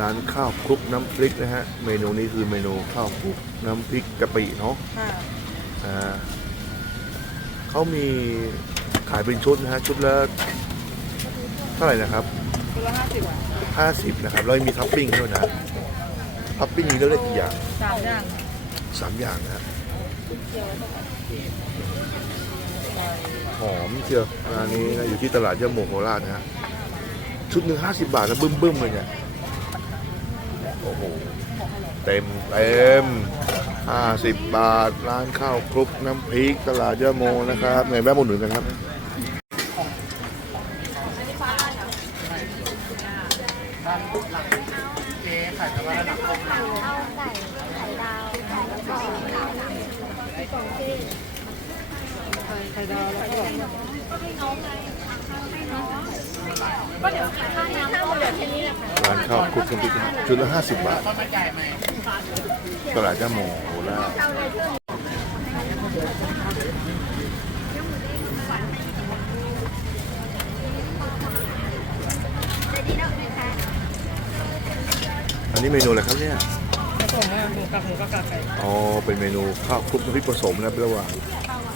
ร้านข้าวคลุกน้ำพริกนะฮะ เมนูนี้คือเมนูข้าวคลุกน้ำพริกกะปิเนาะค่ะอ่าเขามีขายเป็นชุดนะฮะ ชุดละเท่าไหร่นะครับคนละห้าสิบบาท50นะครับแล้วมีท็อปปิ้งด้วยนะท็อปปิ้งมีเลือกได้กี่อย่างสามอย่างสามอย่างนะฮะหอมเชียวร้านนี้นะอยู่ที่ตลาดยะโมโคราชนะฮะชุดหนึ่งห้าสิบบาทนะบึ้มบึ้มๆเลยเนี่ย โอ้โห เต็มเต็มห้าสิบบาท ร้านข้าวคลุกน้ำพริกตลาดยะโมนะครับไหนแวะมาหนุนกันครับเอาไก่ไข่ดาว ร้านข้าวคลุกน้ำพริกนะชุดละห้าสิบบาท ตลาดยะโมโคราชอันนี้เมนูอะไรครับเนี่ยผสมหมูกับหมูกับกากไก่อ๋อเป็นเมนูข้าวคลุกน้ำพริกผสมนะระหว่าง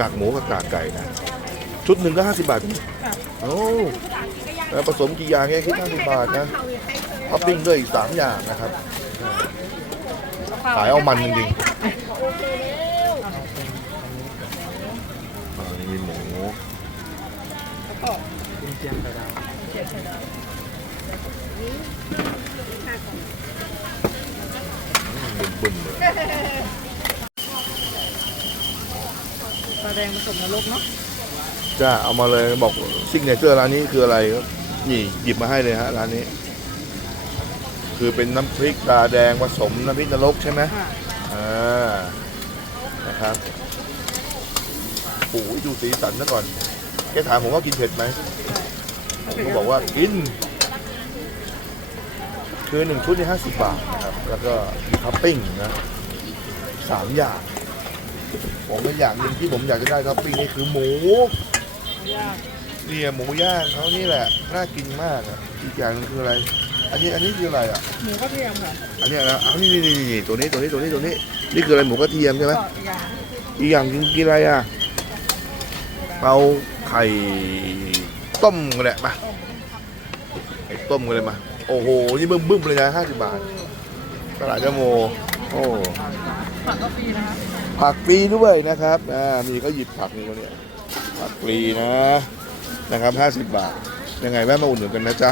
กากหมูกับกากไก่นะชุดหนึ่งก็ห้าสิบบาทค่ะโอ้ แล้วผสมกี่อย่างเองคิดห้าสิบบาทนะท็อปปิ้งด้วยอีกสามอย่างนะครับ ขายเอามันจริงๆอ่านี่มีหมูแล้วก็เจียมไข่ดาวเจียมไข่ดาวบึ้มๆเลยปลาแดงผสมนรกเนาะจ้าเอามาเลยบอกซิกเนเจอร์ร้านนี้คืออะไรครับ นี่หยิบมาให้เลยฮะร้านนี้ คือเป็นน้ำพริกตาแดงผสมน้ำพริกนรกใช่ไหมค่ะอ่านะครับโอ้ยดูสีสันซะก่อนแกถามผมว่ากินเผ็ดไหมผมก็บอกว่ากิน คือหนึ่งชุดนี่ห้าสิบบาทนะครับ แล้วก็มีท็อปปิ้งนะสามอย่าง ผมเป็นอย่างหนึ่งที่ผมอยากจะได้ท็อปปิ้งนี่คือหมูยาก เนี่ยหมูย่างเขานี่แหละน่ากินมากอะอีกอย่างหนึงคืออะไร อันนี้อันนี้คืออะไรอะหมูกระเทียมค่ะอันเนี้ยนะเอานี่นี่นี่นี่ตัวนี้ตัวนี้ตัวนี้ตัวนี้นี่คืออะไรหมูกระเทียมใช่ไหม ก็อีกอย่างอีกอย่างกินกินอะไรอะเอาไข่ต้มกันแหละมาไข่ต้มกันเลยมา โอ้โห นี่บึ้มบึ้มๆเลยนะห้าสิบบาทตลาดเจ้าโม โอ้ผักก็ฟรีนะคะผักฟรีด้วยนะครับ อ่ามีก็หยิบผักนี่คนเนี้ยผักฟรีนะ นะครับห้าสิบบาท ยังไงแวะมาอุดหนุนกันนะจ๊ะ